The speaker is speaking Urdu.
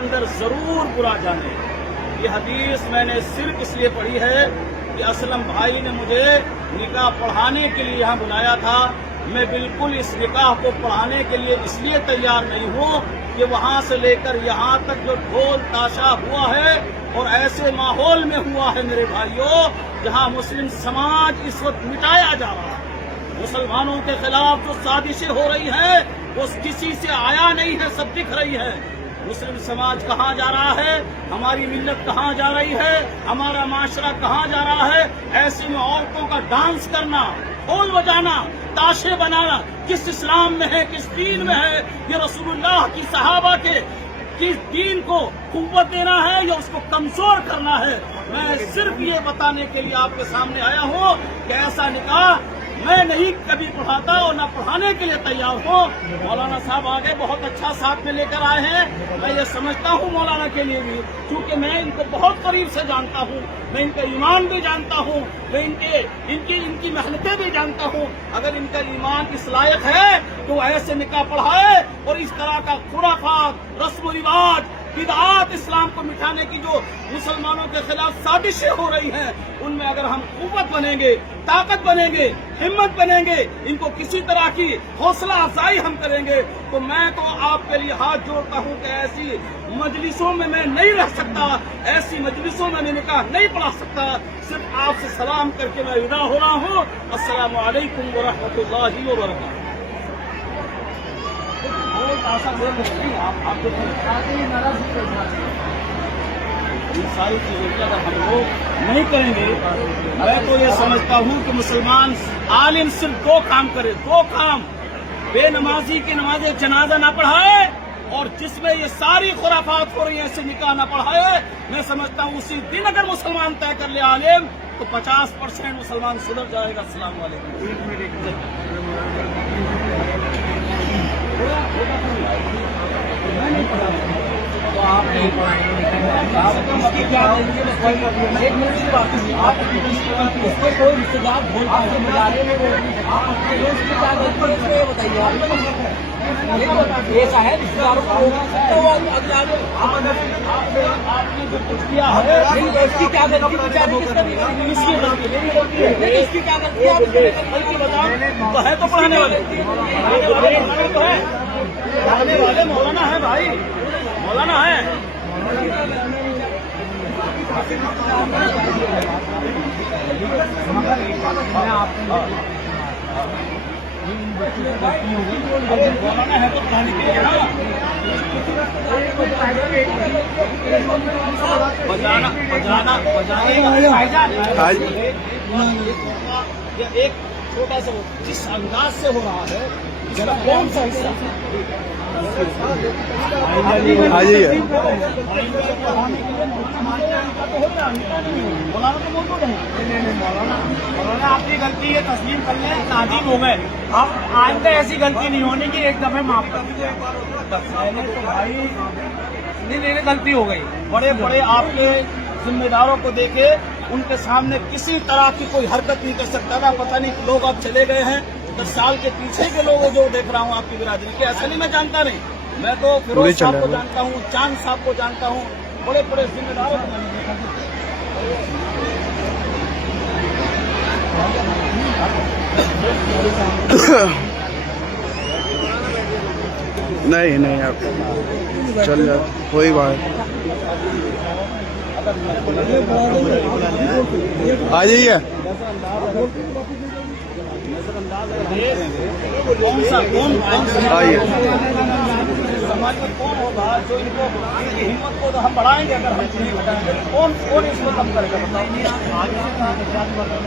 اندر ضرور برا جانے۔ یہ حدیث میں نے صرف اس لیے پڑھی ہے کہ اسلم بھائی نے مجھے نکاح پڑھانے کے لیے یہاں بلایا تھا۔ میں بالکل اس نکاح کو پڑھانے کے لیے اس لیے تیار نہیں ہوں کہ وہاں سے لے کر یہاں تک جو ڈھول تاشا ہوا ہے اور ایسے ماحول میں ہوا ہے میرے بھائیوں جہاں مسلم سماج اس وقت مٹایا جا رہا ہے۔ مسلمانوں کے خلاف جو سازشیں ہو رہی ہیں وہ کسی سے آیا نہیں ہے، سب دکھ رہی ہے۔ مسلم سماج کہاں جا رہا ہے، ہماری ملت کہاں جا رہی ہے، ہمارا معاشرہ کہاں جا رہا ہے۔ ایسے میں عورتوں کا ڈانس کرنا، ڈھول بجانا، تاشے بنانا کس اسلام میں ہے، کس دین میں ہے؟ یہ رسول اللہ کی صحابہ کے کس دین کو قوت دینا ہے یا اس کو کمزور کرنا ہے؟ میں صرف یہ بتانے کے لیے آپ کے سامنے آیا ہوں کہ ایسا نکاح میں نہیں کبھی پڑھاتا اور نہ پڑھانے کے لیے تیار ہوں۔ مولانا صاحب آگے بہت اچھا ساتھ میں لے کر آئے ہیں، میں یہ سمجھتا ہوں مولانا کے لیے بھی، کیونکہ میں ان کو بہت قریب سے جانتا ہوں، میں ان کا ایمان بھی جانتا ہوں، میں ان کی محنتیں بھی جانتا ہوں۔ اگر ان کا ایمان اس لائق ہے تو ایسے نکاح پڑھائے اور اس طرح کا خرافات، رسم و رواج، بدعات اسلام کو مٹھانے کی جو مسلمانوں کے خلاف سازشیں ہو رہی ہیں ان میں اگر ہم قوت بنیں گے، طاقت بنیں گے، ہمت بنیں گے، ان کو کسی طرح کی حوصلہ افزائی ہم کریں گے تو میں تو آپ کے لیے ہاتھ جوڑتا ہوں کہ ایسی مجلسوں میں میں نہیں رہ سکتا، ایسی مجلسوں میں نکاح نہیں پڑھا سکتا۔ صرف آپ سے سلام کر کے میں ودا ہو رہا ہوں۔ السلام علیکم ورحمۃ اللہ وبرکاتہ۔ ان ساری چیزوں کی اگر ہم لوگ نہیں کریں گے، میں تو یہ سمجھتا ہوں کہ مسلمان عالم صرف دو کام کرے، دو کام: بے نمازی کی نماز جنازہ نہ پڑھائے اور جس میں یہ ساری خرافات ہو رہی ہیں ایسے نکاح نہ پڑھائے۔ میں سمجھتا ہوں اسی دن اگر مسلمان طے کر لے عالم تو 50% مسلمان سدھر جائے گا۔ السلام علیکم۔ تو آپ نے اس کی کیا ایک منٹ کی بات ہے، آپ اس کو کوئی رشتے دار بول کے مجالے میں اس کی کیا غلطی ہے یہ بتائیے۔ ایسا ہے رشتے داروں کو روک سکتا ہوا آپ نے جو کچھ کیا ہے اس کی کیا غلطی اس کی غلطی ہے، اس کی کیا غلطی ہے بتاؤ تو ہے تو پڑھانے والے تو ہے، پڑھانے والے مولانا ہے بھائی، مولانا ہے۔ مولانا ہے تو پڑھانے کے لیے ایک چھوٹا سا جس انداز سے ہو رہا ہے اس کا کون سا حصہ مولانا تو موجود ہے۔ مولانا اپنی غلطی یہ تسلیم کر لیں، نادم ہو گئے، اب آئندہ ایسی غلطی نہیں ہونے کی، ایک دفعہ معاف کر دیجیے۔ میں نے تو بھائی نہیں غلطی ہو گئی۔ بڑے بڑے آپ کے ذمہ داروں کو دیکھے، ان کے سامنے کسی طرح کی کوئی حرکت نہیں کر سکتا تھا۔ پتہ نہیں لوگ اب چلے گئے ہیں، 10 سال کے پیچھے کے لوگ جو دیکھ رہا ہوں آپ کی برادری کے، ایسا نہیں میں جانتا نہیں، میں تو فیروز صاحب کو جانتا ہوں، چاند صاحب کو جانتا ہوں، بڑے بڑے ذمہ داروں کو میں نے دیکھا۔ نہیں آپ چل جاؤ، کوئی بات آ جائیے۔ آئیے سماج میں کون ہوگا جو ان کو ہمت کو ہم بڑھائیں گے؟ اگر ہم نہیں بتائیں گے کون اس کو کم کرے گا؟ بتاؤ